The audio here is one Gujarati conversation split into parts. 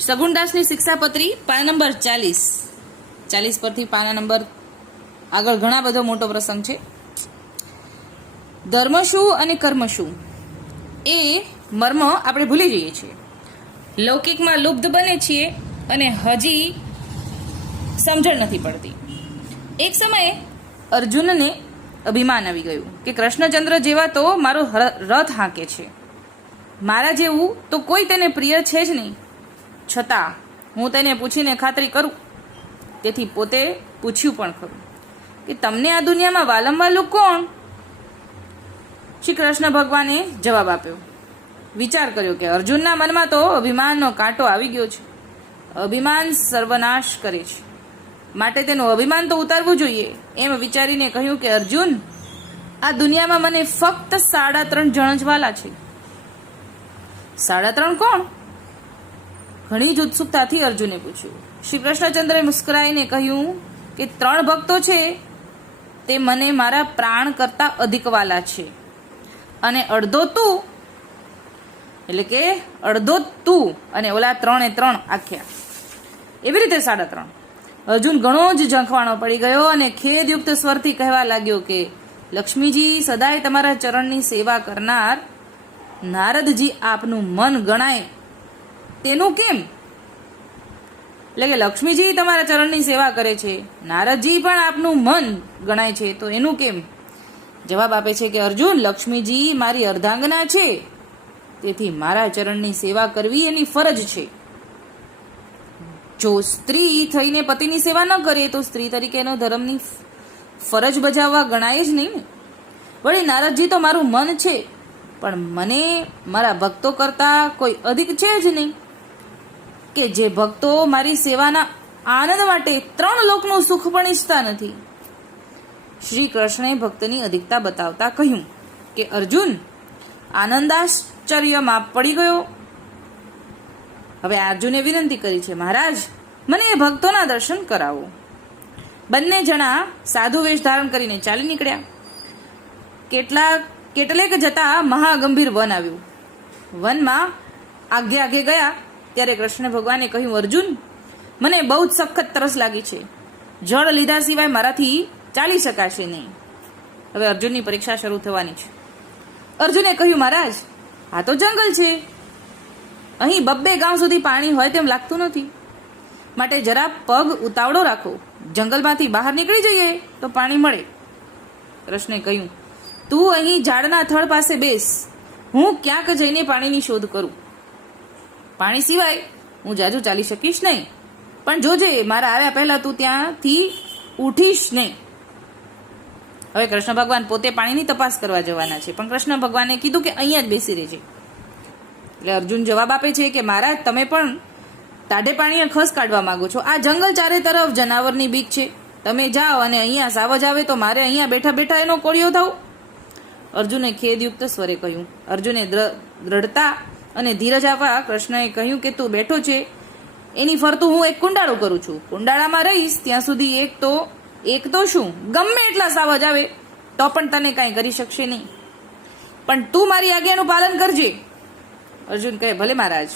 સગુણદાસની શિક્ષાપત્રી પાના નંબર ચાલીસ. ચાલીસ પરથી પાના નંબર આગળ ઘણા બધો મોટો પ્રસંગ છે. ધર્મ શું અને કર્મ શું એ મર્મ આપણે ભૂલી જઈએ છીએ. લૌકિકમાં લુપ્ત બને છીએ અને હજી સમજણ નથી પડતી. એક સમયે અર્જુનને અભિમાન આવી ગયું કે કૃષ્ણચંદ્ર જેવા તો મારો રથ હાંકે છે. મારા જેવું તો કોઈ તેને પ્રિય છે જ નહીં. છતાં હું તેને પૂછીને ખાતરી કરું. તેથી પોતે પૂછ્યું પણ ખરું કે તમને આ દુનિયામાં વાલમવાલું કોણ? શ્રી કૃષ્ણ ભગવાને જવાબ આપ્યો. વિચાર કર્યો કે અર્જુનના મનમાં તો અભિમાનનો કાંટો આવી ગયો છે. અભિમાન સર્વનાશ કરે છે. માટે તેનું અભિમાન તો ઉતારવું જોઈએ એમ વિચારીને કહ્યું કે અર્જુન, આ દુનિયામાં મને ફક્ત સાડા ત્રણ જણ જ વાલા છે. સાડા ત્રણ કોણ? ઘણી જ ઉત્સુકતાથી અર્જુને પૂછ્યું. શ્રી કૃષ્ણચંદ્રે મુસ્કરાઈને કહ્યું કે ત્રણ ભક્તો છે, તે મને મારા પ્રાણ કરતા અધિક વાલા છે. અને અડધો તું, એટલે કે અડધો તું, અને ઓલા ત્રણે ત્રણ આખ્યા. એવી રીતે સાડા ત્રણ. અર્જુન ઘણો જ ઝંખવાણો પડી ગયો અને ખેદયુક્ત સ્વરથી કહેવા લાગ્યો કે, લક્ષ્મીજી, સદાય તમારા ચરણની સેવા કરનાર નારદજી આપનું મન ગણાય તેનું કેમ? એટલે કે લક્ષ્મીજી તમારા ચરણની સેવા કરે છે, નારદજી પણ આપનું મન ગણાય છે, તો એનું કેમ? જવાબ આપે છે કે, અર્જુન, લક્ષ્મીજી મારી અર્ધાંગના છે, તેથી મારા ચરણની સેવા કરવી એની ફરજ છે. જો સ્ત્રી થઈને પતિની સેવા ન કરે, તો સ્ત્રી તરીકે એનો ધર્મની ફરજ બજાવવા ગણાય જ નહીં ને. વળી નારદજી તો મારું મન છે, પણ મને, મારા ભક્તો કરતા કોઈ અધિક છે જ નહીં. કે જે ભક્તો મારી સેવાના આનંદ માટે ત્રણ લોકનું સુખ પણ ઈચ્છતા નથી. શ્રી કૃષ્ણે ભક્તની અધિકતા બતાવતા કહ્યું કે, અર્જુન, આનંદાશ્ચર્યમાં પડી ગયો. હવે અર્જુને વિનંતી કરી છે, મહારાજ, મને એ ભક્તોના દર્શન કરાવો. બંને જણા સાધુ વેશ ધારણ કરીને ચાલી નીકળ્યા. કેટલાક કેટલેક જતા મહાગંભીર વન આવ્યું. વનમાં આગે આગે ગયા ત્યારે કૃષ્ણ ભગવાને કહ્યું, અર્જુન, મને બહુ જ સખત તરસ લાગી છે. જળ લીધા સિવાય મારાથી ચાલી શકાશે નહીં. હવે અર્જુનની પરીક્ષા શરૂ થવાની છે. અર્જુને કહ્યું, મહારાજ, આ તો જંગલ છે. અહીં બબ્બે ગામ સુધી પાણી હોય તેમ લાગતું નથી. માટે જરા પગ ઉતાવળો રાખો. જંગલમાંથી બહાર નીકળી જઈએ તો પાણી મળે. કૃષ્ણે કહ્યું, તું અહીં ઝાડના થળ પાસે બેસ. હું ક્યાંક જઈને પાણીની શોધ કરું. પાણી સિવાય હું જાજુ ચાલી શકીશ નહીં. પણ જોજે, મારા આવ્યા પહેલા તું ત્યાંથી ઉઠીશ નહીં. હવે કૃષ્ણ ભગવાન પોતે પાણીની તપાસ કરવા જવાના છે. પણ કૃષ્ણ ભગવાને કીધું કે અહીંયા જ બેસી રહેજે. એટલે અર્જુન જવાબ આપે છે કે મહારાજ, તમે પણ તાઢે પાણીએ ખસ કાઢવા માંગો છો. આ જંગલ ચારે તરફ જનાવરની બીક છે. તમે જાઓ અને અહીંયા સાવજ આવે તો મારે અહીંયા બેઠા બેઠા એનો કોળિયો થાવ અર્જુને ખેદયુક્ત સ્વરે કહ્યું. અર્જુને દ્ર- દ્રઢતા અને ધીરજ આપવા કૃષ્ણએ કહ્યું કે તું બેઠો છે. એની ફરતું હું એક કુંડાળું કરું છું. કુંડાળામાં રહીશ, ત્યાં સુધી એક તો એક તો શું? ગમે એટલા સાવજ આવે, તો પણ તને કાંઈ કરી શકશે નહીં. પણ તું મારી આજ્ઞાનું પાલન કરજે. અર્જુન કહે, ભલે મહારાજ,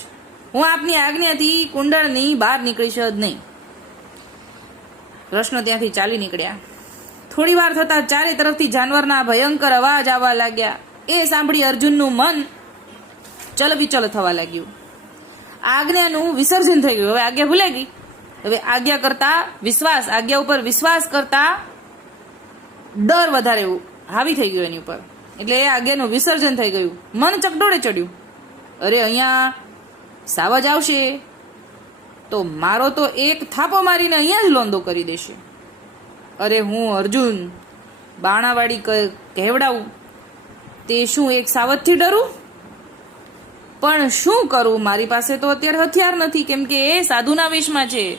હું આપની આજ્ઞાથી કુંડળની બહાર નીકળી શકત નહીં. કૃષ્ણ ત્યાંથી ચાલી નીકળ્યા. થોડી વાર થતા ચારે તરફથી જાનવરના ભયંકર અવાજ આવવા લાગ્યા. એ સાંભળી અર્જુનનું મન ચલવિચલ થવા લાગ્યું. આજ્ઞાનું વિસર્જન થઈ ગયું. હવે આજ્ઞા ભૂલાઈ ગઈ. હવે આજ્ઞા કરતા વિશ્વાસ, આજ્ઞા ઉપર વિશ્વાસ કરતા ડર વધારે હાવી થઈ ગયો એની ઉપર. એટલે એ આજ્ઞાનું વિસર્જન થઈ ગયું. મન ચકડોળે ચડ્યું. અરે અહીંયા સાવજ આવશે. તો મારો તો એક થાપો મારીને અહીંયા જ લોંદો કરી દેશે. અરે હું અર્જુન બાણાવાળી કહેવડાવું. તે શું એક સાવજથી ડરું? પણ શું કરું? મારી પાસે તો અત્યારે હથિયાર નથી, કેમ કે એ સાધુના વેશમાં છે.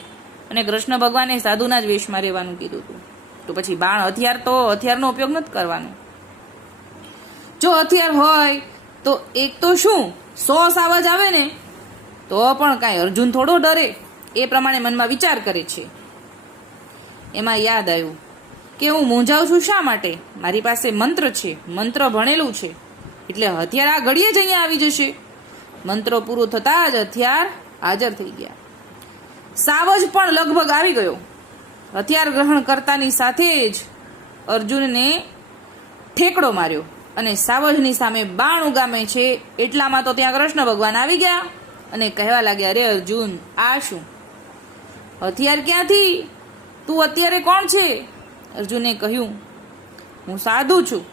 અને કૃષ્ણ ભગવાને સાધુના જ વેશમાં રહેવાનું કીધું હતું. તો પછી બાણ હથિયાર તો હથિયારનો ઉપયોગ નથી કરવાનો. જો હથિયાર હોય, તો એક તો શું? સો સાવજ આવે ને, તો પણ કાંઈ અર્જુન થોડો ડરે. એ પ્રમાણે મનમાં વિચાર કરે છે. એમાં યાદ આવ્યું કે હું મૂંઝાઉં છું શા માટે? મારી પાસે મંત્ર છે, મંત્ર ભણેલું છે. એટલે હથિયાર આ ઘડીએ જ અહીંયા આવી જશે. મંત્રો પૂરું થતાં જ હથિયાર હાજર થઈ ગયા. સાવજ પણ લગભગ આવી ગયો. હથિયાર ગ્રહણ કરતાની સાથે જ અર્જુનને ઠેકડો માર્યો અને સાવજની સામે બાણ ઉગામે છે એટલામાં તો ત્યાં કૃષ્ણ ભગવાન આવી ગયા અને કહેવા લાગ્યા, અરે અર્જુન, આ શું? હથિયાર ક્યાંથી? તું અત્યારે કોણ છે? અર્જુને કહ્યું, હું સાધુ છું.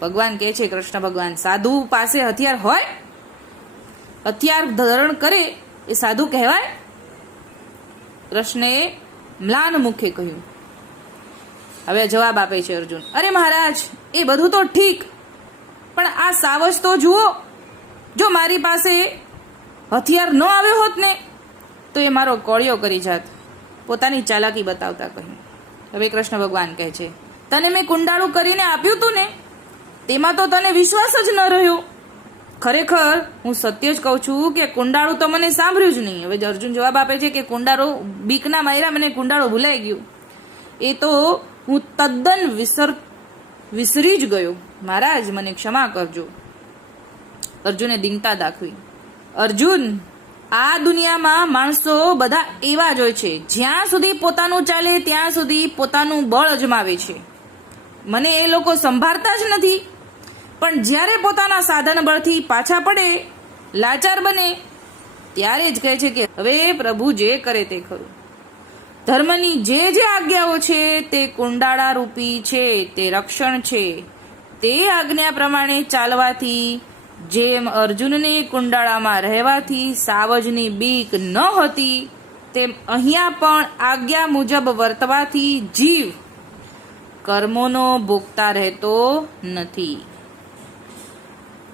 ભગવાન કહે છે, કૃષ્ણ ભગવાન, સાધુ પાસે હથિયાર હોય હથિયાર ધારણ કરે એ સાધુ કહેવાય? કૃષ્ણએ મ્લાન મુખે કહ્યું. હવે જવાબ આપે છે અર્જુન. અરે મહારાજ, એ બધું તો ઠીક, પણ આ સાવજ તો જુઓ, જો મારી પાસે હથિયાર ન આવ્યો હોત ને, તો એ મારો કોળિયો કરી જાત. પોતાની ચાલાકી બતાવતા કહ્યું. હવે કૃષ્ણ ભગવાન કહે છે, તને મેં કુંડાળું કરીને આપ્યું તું ને, તેમાં તો તને વિશ્વાસ જ ન રહ્યો. ખરેખર હું સત્ય જ કહું છું કે કુંડાળું તો મને સાંભળ્યું જ નહીં. હવે અર્જુન જવાબ આપે છે કે કુંડાળો બીકના માયરા મને કુંડાળો ભૂલાઈ ગયું. એ તો હું તદ્દન વિસર, વિસરી જ ગયો. મહારાજ, મને ક્ષમા કરજો. અર્જુને દિનતા દાખવી. અર્જુન, આ દુનિયામાં માણસો બધા એવા જ હોય છે. જ્યાં સુધી પોતાનું ચાલે, ત્યાં સુધી પોતાનું બળ અજમાવે છે. મને એ લોકો સંભાળતા જ નથી. પણ જ્યારે પોતાના સાધન બળથી પાછા પડે, લાચાર બને, ત્યારે જ કહે છે કે, હવે પ્રભુ જે કરે તે ખરું ધર્મની જે જે આજ્ઞાઓ છે, તે કુંડાળા રૂપી છે, તે રક્ષણ છે. તે આજ્ઞા પ્રમાણે ચાલવાથી, જેમ અર્જુનને કુંડાળામાં રહેવાથી સાવજની બીક ન હતી, તેમ અહીંયા પણ આજ્ઞા મુજબ વર્તવાથી જીવ કર્મોનો ભોગતા રહેતો નથી.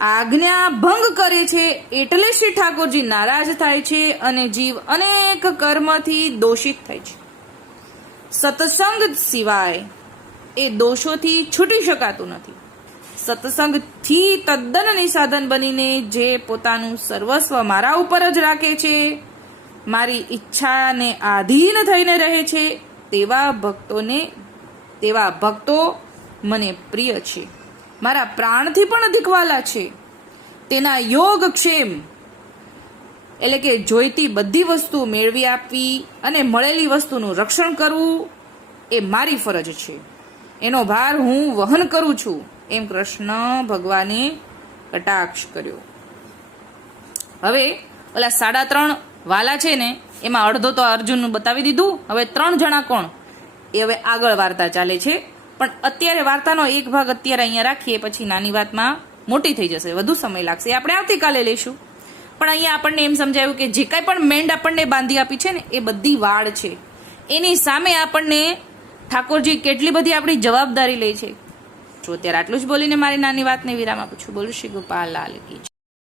આજ્ઞા ભંગ કરે છે એટલે શ્રી ઠાકોરજી નારાજ થાય છે અને જીવ અનેક કર્મથી દોષિત થાય છે. સત્સંગ સિવાય એ દોષોથી છૂટી શકાતું નથી. સત્સંગથી તદ્દન નિસાધન બનીને જે પોતાનું સર્વસ્વ મારા ઉપર જ રાખે છે, મારી ઈચ્છાને આધીન થઈને રહે છે, તેવા ભક્તોને, તેવા ભક્તો મને પ્રિય છે. મારા પ્રાણથી પણ અધિક વાલા છે. તેના યોગ ક્ષેમ, એટલે કે જોઈતી બધી વસ્તુ મેળવી આપવી અને મળેલી વસ્તુનું રક્ષણ કરવું એ મારી ફરજ છે. એનો ભાર હું વહન કરું છું, એમ કૃષ્ણ ભગવાને કટાક્ષ કર્યો. હવે ઓલા સાડા ત્રણ વાલા છે ને, એમાં અડધો તો અર્જુનનું બતાવી દીધું. હવે ત્રણ જણા કોણ? એ હવે આગળ વાર્તા ચાલે છે. પણ અત્યારે વાર્તાનો એક ભાગ અત્યારે અહીંયા રાખીએ, પછી નાની વાતમાં મોટી થઈ જશે, વધુ સમય લાગશે. એ આપણે આવતીકાલે લઈશું પણ અહીંયા આપણને એમ સમજાયું કે જે કાંઈ પણ મેન્ડ આપણને બાંધી આપી છે ને, એ બધી વાળ છે. એની સામે આપણને ઠાકોરજી કેટલી બધી આપણી જવાબદારી લે છે. જો અત્યારે આટલું જ બોલીને મારી નાની વાતને વિરામ આપું છું. બોલું શ્રી ગોપાલ લાલ કી.